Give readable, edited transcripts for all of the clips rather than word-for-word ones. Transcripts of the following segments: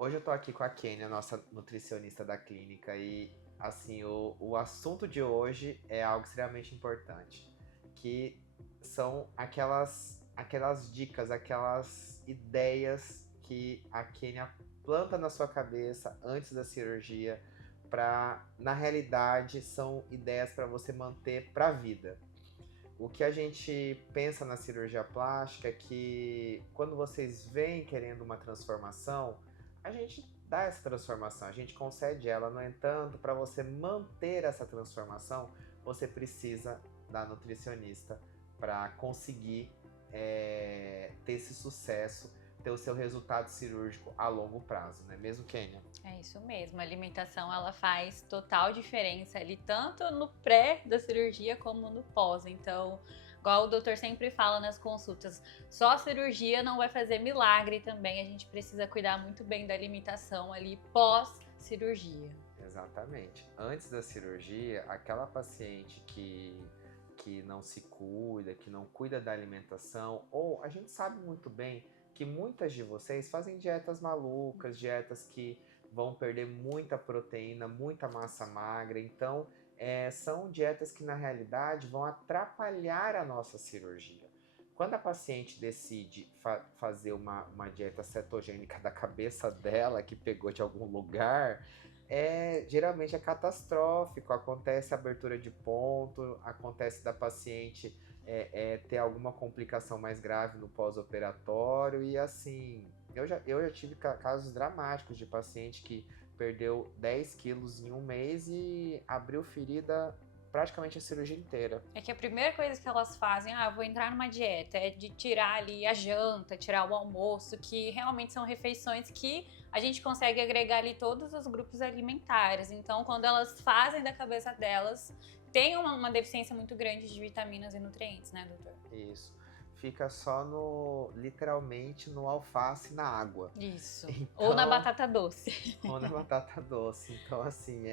Hoje eu tô aqui com a Kênia, nossa nutricionista da clínica, e assim, o assunto de hoje é algo extremamente importante, que são aquelas dicas, aquelas ideias que a Kênia planta na sua cabeça antes da cirurgia, na realidade, são ideias para você manter para a vida. O que a gente pensa na cirurgia plástica é que quando vocês vêm querendo uma transformação, a gente dá essa transformação, a gente concede ela. No entanto, para você manter essa transformação, você precisa da nutricionista para conseguir ter esse sucesso, ter o seu resultado cirúrgico a longo prazo, não é mesmo, Kênia? É isso mesmo, a alimentação ela faz total diferença ali, tanto no pré da cirurgia como no pós. Então, igual o doutor sempre fala nas consultas, só a cirurgia não vai fazer milagre também, a gente precisa cuidar muito bem da alimentação ali pós-cirurgia. Exatamente. Antes da cirurgia, aquela paciente que não se cuida, que não cuida da alimentação, ou a gente sabe muito bem que muitas de vocês fazem dietas malucas, dietas que vão perder muita proteína, muita massa magra, então são dietas que na realidade vão atrapalhar a nossa cirurgia. Quando a paciente decide fazer uma dieta cetogênica da cabeça dela, que pegou de algum lugar, geralmente é catastrófico. Acontece abertura de ponto, acontece da paciente ter alguma complicação mais grave no pós-operatório, e assim, eu já tive casos dramáticos de paciente que perdeu 10 quilos em um mês e abriu ferida praticamente a cirurgia inteira. É que a primeira coisa que elas fazem, vou entrar numa dieta, é de tirar ali a janta, tirar o almoço, que realmente são refeições que a gente consegue agregar ali todos os grupos alimentares. Então, quando elas fazem da cabeça delas, tem uma deficiência muito grande de vitaminas e nutrientes, né, doutor? Isso. Fica só literalmente no alface na água. Isso. Ou na Então, batata doce. ou na batata doce. Então, assim,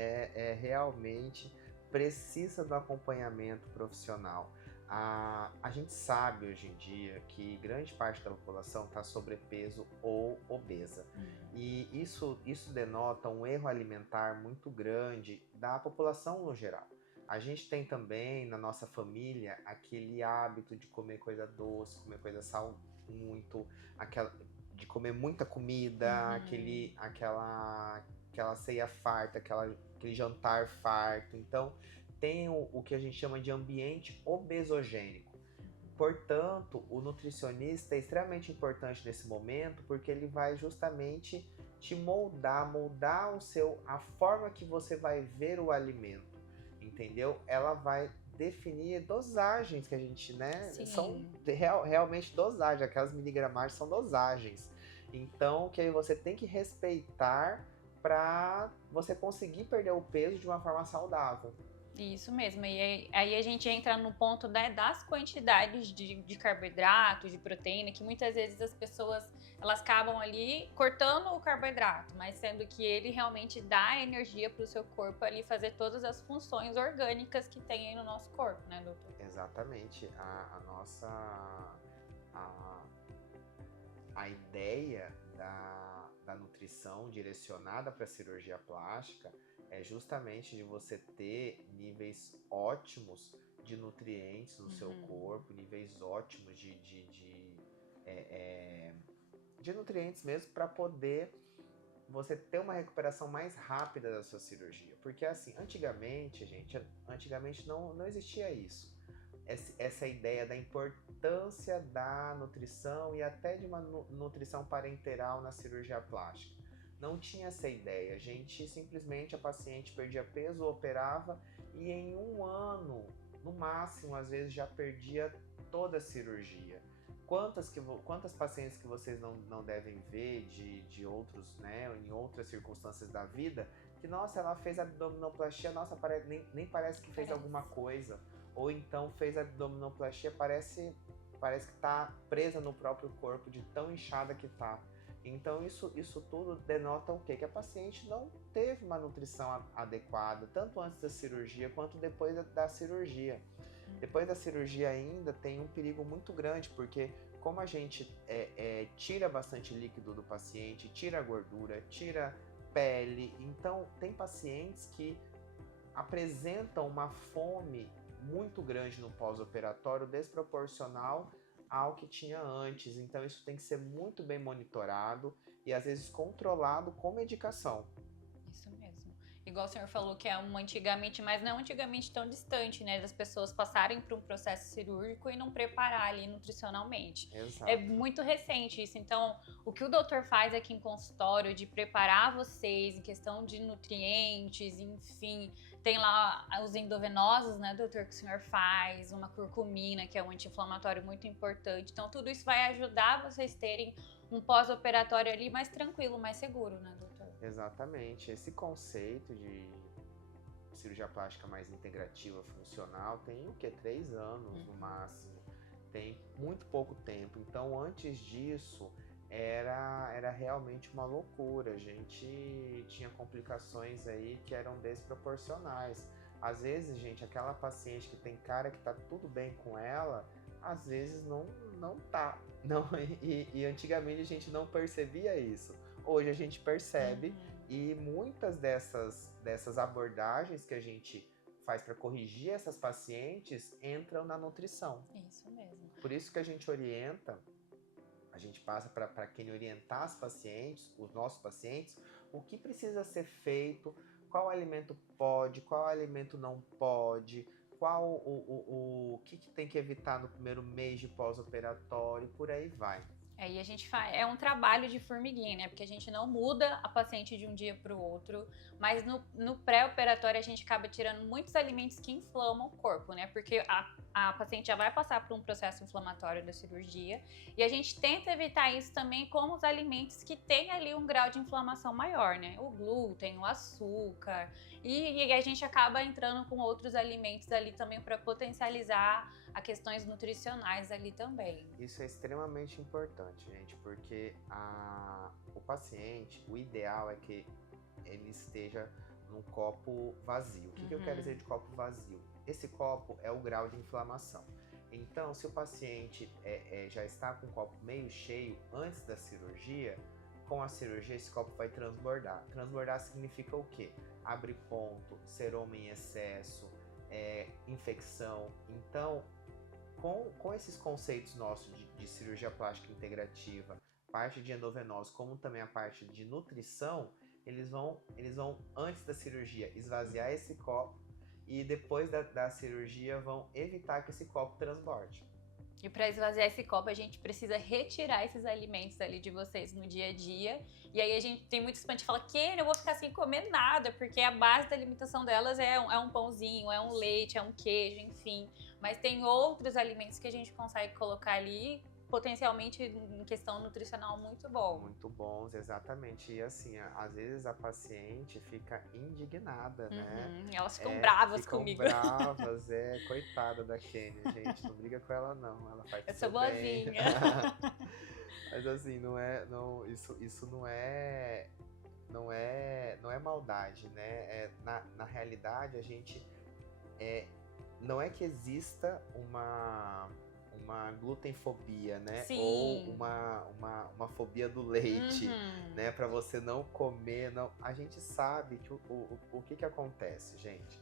realmente precisa do acompanhamento profissional. A gente sabe hoje em dia que grande parte da população está sobrepeso ou obesa. E isso denota um erro alimentar muito grande da população no geral. A gente tem também na nossa família aquele hábito de comer coisa doce, comer coisa sal muito, aquela, de comer muita comida, aquela ceia farta, aquele jantar farto. Então, tem o que a gente chama de ambiente obesogênico. Portanto, o nutricionista é extremamente importante nesse momento, porque ele vai justamente te moldar a forma que você vai ver o alimento, entendeu? Ela vai definir dosagens que a gente, né, são Sim. realmente dosagens, aquelas miligramagens são dosagens. Então, que aí você tem que respeitar para você conseguir perder o peso de uma forma saudável. Isso mesmo, e aí a gente entra no ponto, né, das quantidades de carboidrato, de proteína, que muitas vezes as pessoas elas acabam ali cortando o carboidrato, mas sendo que ele realmente dá energia para o seu corpo ali fazer todas as funções orgânicas que tem aí no nosso corpo, né, doutor? Exatamente. A, a ideia da nutrição direcionada para a cirurgia plástica é justamente de você ter níveis ótimos de nutrientes no seu corpo, níveis ótimos de nutrientes mesmo, para poder você ter uma recuperação mais rápida da sua cirurgia. Porque assim, antigamente não existia isso. Essa ideia da importância da nutrição e até de uma nutrição parenteral na cirurgia plástica. Não tinha essa ideia. A gente simplesmente, a paciente perdia peso, operava e em um ano, no máximo, às vezes já perdia toda a cirurgia. Quantas pacientes que vocês não devem ver de outros, né, em outras circunstâncias da vida, que, nossa, ela fez abdominoplastia, nossa, nem parece que fez alguma coisa. Ou então fez abdominoplastia, parece que tá presa no próprio corpo, de tão inchada que tá. Então isso tudo denota o quê? Que a paciente não teve uma nutrição adequada, tanto antes da cirurgia quanto depois da cirurgia. Depois da cirurgia ainda tem um perigo muito grande, porque como a gente tira bastante líquido do paciente, tira gordura, tira pele, então tem pacientes que apresentam uma fome muito grande no pós-operatório, desproporcional ao que tinha antes. Então isso tem que ser muito bem monitorado e às vezes controlado com medicação. Isso mesmo. Igual o senhor falou que é um antigamente, mas não antigamente tão distante, né? Das pessoas passarem por um processo cirúrgico e não preparar ali nutricionalmente. Exato. É muito recente isso. Então, o que o doutor faz aqui em consultório de preparar vocês em questão de nutrientes, enfim, tem lá os endovenosos, né, doutor, que o senhor faz, uma curcumina, que é um anti-inflamatório muito importante. Então, tudo isso vai ajudar vocês terem um pós-operatório ali mais tranquilo, mais seguro, né, doutor? Exatamente. Esse conceito de cirurgia plástica mais integrativa, funcional, tem o quê? 3 anos no máximo. Tem muito pouco tempo. Então, antes disso, era realmente uma loucura. A gente tinha complicações aí que eram desproporcionais. Às vezes, gente, aquela paciente que tem cara que tá tudo bem com ela, às vezes não tá. Não, e antigamente a gente não percebia isso. Hoje a gente percebe e muitas dessas abordagens que a gente faz para corrigir essas pacientes entram na nutrição. Isso mesmo. Por isso que a gente orienta, a gente passa para quem orientar as pacientes, os nossos pacientes, o que precisa ser feito, qual alimento pode, qual alimento não pode, qual o que tem que evitar no primeiro mês de pós-operatório, por aí vai. E a gente faz, é um trabalho de formiguinha, né? Porque a gente não muda a paciente de um dia para o outro, mas no pré-operatório a gente acaba tirando muitos alimentos que inflamam o corpo, né? Porque a paciente já vai passar por um processo inflamatório da cirurgia e a gente tenta evitar isso também com os alimentos que têm ali um grau de inflamação maior, né? O glúten, o açúcar e a gente acaba entrando com outros alimentos ali também para potencializar a questões nutricionais ali também. Isso é extremamente importante, gente, porque o paciente, o ideal é que ele esteja num copo vazio. O que eu quero dizer de copo vazio? Esse copo é o grau de inflamação. Então, se o paciente já está com o copo meio cheio antes da cirurgia, com a cirurgia esse copo vai transbordar. Transbordar significa o quê? Abre ponto, seroma em excesso, infecção. Então, com esses conceitos nossos de cirurgia plástica integrativa, parte de endovenose, como também a parte de nutrição, eles vão antes da cirurgia esvaziar esse copo e depois da cirurgia vão evitar que esse copo transborde. E para esvaziar esse copo, a gente precisa retirar esses alimentos ali de vocês no dia a dia. E aí a gente tem muitos pacientes que falam, Kênia, eu vou ficar sem comer nada, porque a base da alimentação delas é um pãozinho, é um leite, é um queijo, enfim. Mas tem outros alimentos que a gente consegue colocar ali, potencialmente em questão nutricional muito bom. Muito bons, exatamente. E assim, às vezes a paciente fica indignada, né? Elas ficam bravas ficam comigo. Bravas, coitada da Kênia, gente. Não briga com ela, não. Ela faz Eu tudo sou boazinha. bem. Mas assim, isso não é maldade, né? Na realidade, a gente não é que exista uma glutenfobia, né? Sim. Ou uma fobia do leite, né? Para você não comer, não. A gente sabe que o que acontece, gente.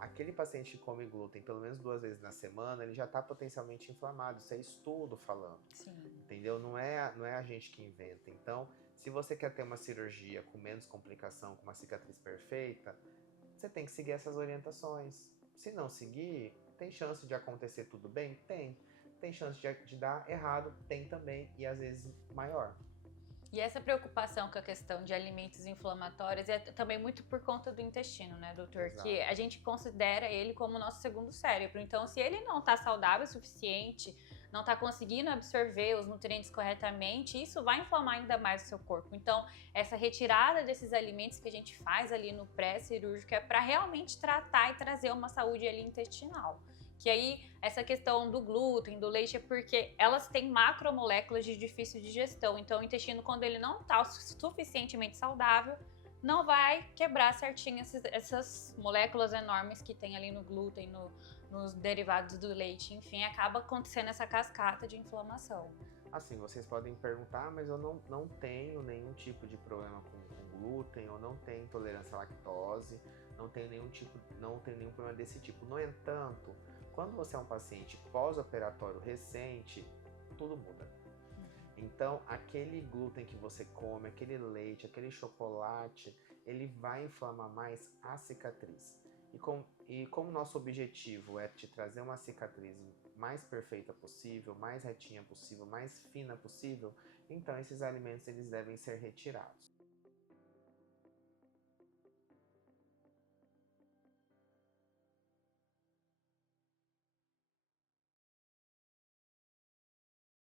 Aquele paciente que come glúten pelo menos 2 vezes na semana, ele já está potencialmente inflamado. Isso é estudo falando. Sim. Entendeu? Não é a gente que inventa. Então, se você quer ter uma cirurgia com menos complicação, com uma cicatriz perfeita, você tem que seguir essas orientações. Se não seguir, tem chance de acontecer tudo bem? Tem. Tem chance de dar errado? Tem também. E às vezes maior. E essa preocupação com a questão de alimentos inflamatórios é também muito por conta do intestino, né, doutor? Exato. Que a gente considera ele como o nosso segundo cérebro. Então, se ele não está saudável o suficiente, não está conseguindo absorver os nutrientes corretamente, isso vai inflamar ainda mais o seu corpo. Então, essa retirada desses alimentos que a gente faz ali no pré-cirúrgico é para realmente tratar e trazer uma saúde ali intestinal. Que aí, essa questão do glúten, do leite, é porque elas têm macromoléculas de difícil digestão. Então, o intestino, quando ele não está suficientemente saudável, não vai quebrar certinho essas moléculas enormes que tem ali no glúten, no nos derivados do leite, enfim, acaba acontecendo essa cascata de inflamação. Assim, vocês podem perguntar, mas eu não tenho nenhum tipo de problema com glúten, eu não tenho intolerância à lactose, não tenho nenhum problema desse tipo. No entanto, quando você é um paciente pós-operatório recente, tudo muda. Então, aquele glúten que você come, aquele leite, aquele chocolate, ele vai inflamar mais a cicatriz. E como nosso objetivo é te trazer uma cicatriz mais perfeita possível, mais retinha possível, mais fina possível, então esses alimentos eles devem ser retirados.